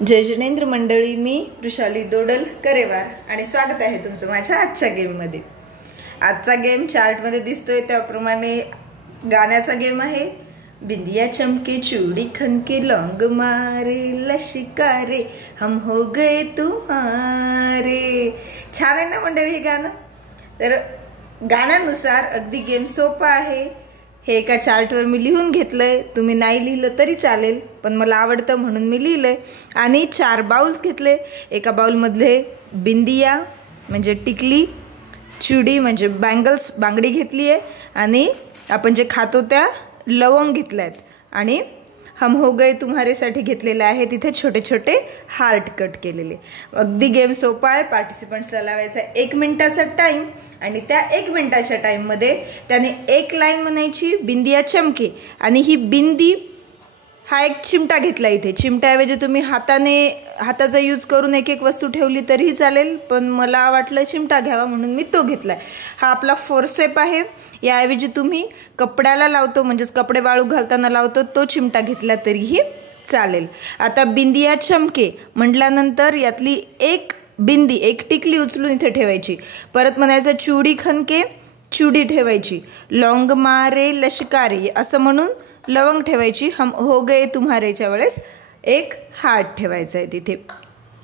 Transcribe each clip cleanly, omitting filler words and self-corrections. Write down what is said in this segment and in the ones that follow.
जय जिनेंद्र मंडळी, मी वृषाली दोडल करेवार आणि स्वागत आहे तुमचं माझ्या आजच्या गेम मध्ये। आजचा गेम चार्ट मध्ये दिसतोय त्याप्रमाणे गाण्याचा गेम आहे। बिंदिया चमके चूड़ी खनके लौंग मारे लशिकारे हम हो गए तुम्हारे। छान आहे ना मंडळी हे गाणं। तर गाण्यानुसार अगदी गेम सोपा आहे। हे एका चार्टवर मी लिहून घेतलंय, तुम्ही नाही लिहिलं तरी चालेल, पण मला आवडतं म्हणून मी लिहिलंय। आणि 4 बाउल्स घेतले। एका बाउल मध्ये बिंदिया म्हणजे टिकली, चुडी म्हणजे बँगल्स बांगडी घेतली आहे, आणि आपण जे खातो त्या लवंग घेतल्यात, आणि हम हो गए तुम्हारे साठी घेतलेले आहे तिथे छोटे छोटे हार्ट कट केलेले। अगदी गेम सोपा आहे। पार्टिसिपंट्सला लावायचा 1 मिनिटाचा टाइम, आणि त्या 1 मिनिटाच्या टाइम मध्ये त्याने एक लाईन म्हणायची बिंदिया चमके, आणि ही बिंदी हा एक चिमटा घेतला। इथे चिमट्याऐवजी तुम्ही हाताचा यूज करून एक वस्तू ठेवली तरीही चालेल, पण मला वाटलं चिमटा घ्यावा म्हणून मी तो घेतलाय। हा आपला फोरसेप आहे। याऐवजी तुम्ही कपड्याला लावतो म्हणजेच कपडे वाळू घालताना लावतो तो चिमटा घेतला तरीही चालेल। आता बिंदिया चमके म्हटल्यानंतर यातली एक बिंदी एक टिकली उचलून इथे ठेवायची। परत म्हणायचं चूड़ी खनके चूड़ी ठेवायची, लौंग मारे लश्कारे असं म्हणून लवंग ठेवायची, हम हो गए तुम्हारेच्या वेळेस एक हार्ट ठेवायचा आहे तिथे,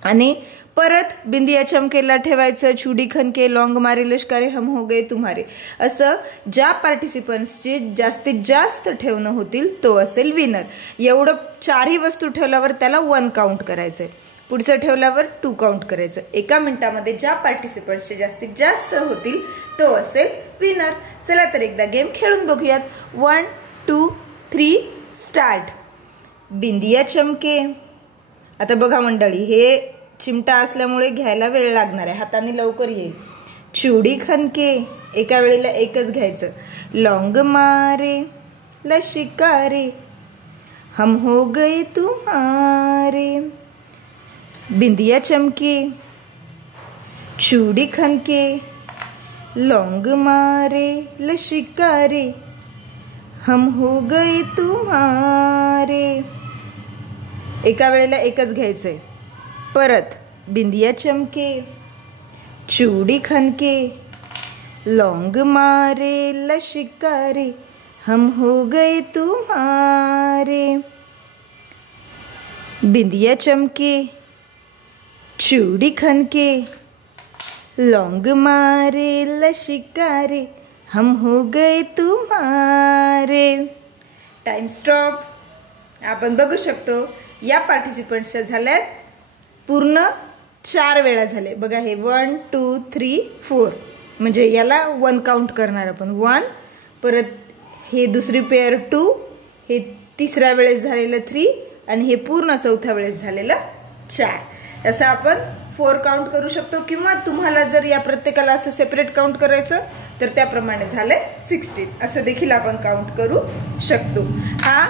आणि परत बिंदिया चमकेला ठेवायचं चूड़ी खनके लौंग मारे लश्कारे हम हो गए तुम्हारे। असं ज्या पार्टिसिपंट्सचे जास्तीत जास्त ठेवणं होतील तो असेल विनर। एवढं 4ही वस्तू ठेवल्यावर त्याला 1 काउंट करायचंय, पुढचं ठेवल्यावर 2 काउंट करायचं। एका मिनिटामध्ये ज्या पार्टिसिपंट्सचे जास्तीत जास्त होतील तो असेल विनर। चला तर एकदा गेम खेळून बघूयात। 1 2 3 स्टार्ट। बिंदिया चमके। आता बघा मंडळी, हे चिमटा असल्यामुळे घ्यायला वेळ लागणार आहे, हाताने लवकर येईल। चूड़ी खनके एका वेळेला एकच घ्यायचं, लौंग मारे लशिकारे हम हो गए तुम्हारे। बिंदिया चमके चूड़ी खनके लौंग मारे लशिकारे हम हो गए तुम्हारे। एका वेळेला एकच घ्यायचंय। परत बिंदिया चमके चूड़ी खनके लौंग मारे लशिकारे हम हो गए तुम्हारे। बिंदिया चमके चूड़ी खनके लौंग मारे लशिकारे हम हो गए तुम्हारे। Time stop. आपण बघू शकतो या पार्टिसिपंट्सच्या झाल्यात पूर्ण 4 वेळा झाले। बघा हे 1 2 3 4 म्हणजे याला 1 काउंट करणार आपण 1, परत हे दुसरी पेअर 2, हे तिसऱ्या वेळेस झालेलं 3, आणि हे पूर्ण चौथ्या वेळेस झालेलं 4। असं आपण 4 काउंट करू शकतो, किंवा तुम्हाला जर या प्रत्येकाला असं सेपरेट काउंट करायचं तर त्याप्रमाणे झाले 16 असं देखील आपण काउंट करू शकतो। हा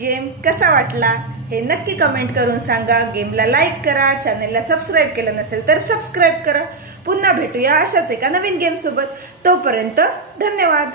गेम कसा वाटला हे नक्की कमेंट करून सांगा। गेमला लाईक करा, चॅनलला सबस्क्राईब केलं नसेल तर सबस्क्राईब करा। पुन्हा भेटूया अशाच एका नवीन गेम सोबत। तोपर्यंत धन्यवाद।